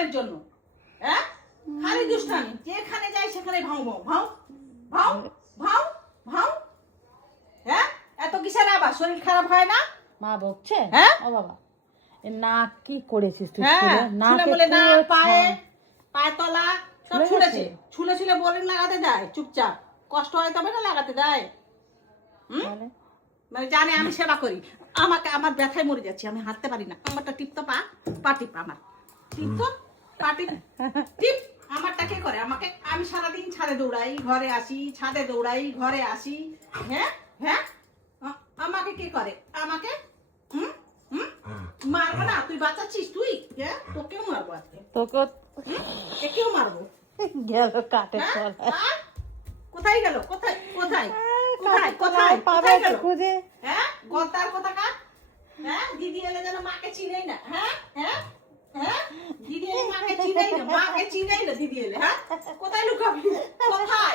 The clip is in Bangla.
কামের জন্য। হ্যাঁ, খালি দুষ্টামি, যেখানে যাই সেখানে ভাও ভাও ভাও ভাও ভাও ভাও। হ্যাঁ, এত কিসের আবার? শরীর খারাপ হয় না? মা বকছে? হ্যাঁ ও বাবা, এ নাক কি করেছিস তুই? হ্যাঁ, ছুলে বলে না, পায়ে পায়ে তলা সব ছুলে ছুলেছে। গেছে? ছুলে ছুলে বোরিং লাগাতে দেয় চুপচাপ। কষ্ট হয় তবে না লাগাতে দেয়। মানে জানে আমি সেবা করি। আমাকে আমার ব্যথায় মরে যাচ্ছি, আমি হাঁটতে পারি না। আমারটা টিপতো পা টিপ আমার টিপতো পা টিপ টিপ। আমারটা কে করে? আমাকে আমি সারাদিন ছাদে দৌড়াই, ঘরে আসি, ছাদে দৌড়াই, ঘরে আসি। হ্যাঁ হ্যাঁ, আমাকে কে করে? আমাকে হুম হুম মারবো না? তুই বাঁচাচ্ছিস তুই? হ্যাঁ, তোকেও মারবো আজকে। তোকে একেও মারবো। গেল কাটে হ্যাঁ? তলায়। আর? কোথায় গেল? কোথায় কোথায় কোথায় কাটে কোথায় তলায় পাবে কোথায় তো গেল? খুঁজে। হ্যাঁ, গদ্দার কোথাকার। হ্যাঁ, দিদি এলে যেন মাকে চিনেই না। হ্যাঁ হ্যাঁ হ্যাঁ, দিদি এলে মাকে চিনেই না, মাকে চিনেই না দিদি এলে। হ্যাঁ, কোথায় লুকাবি? কোথায়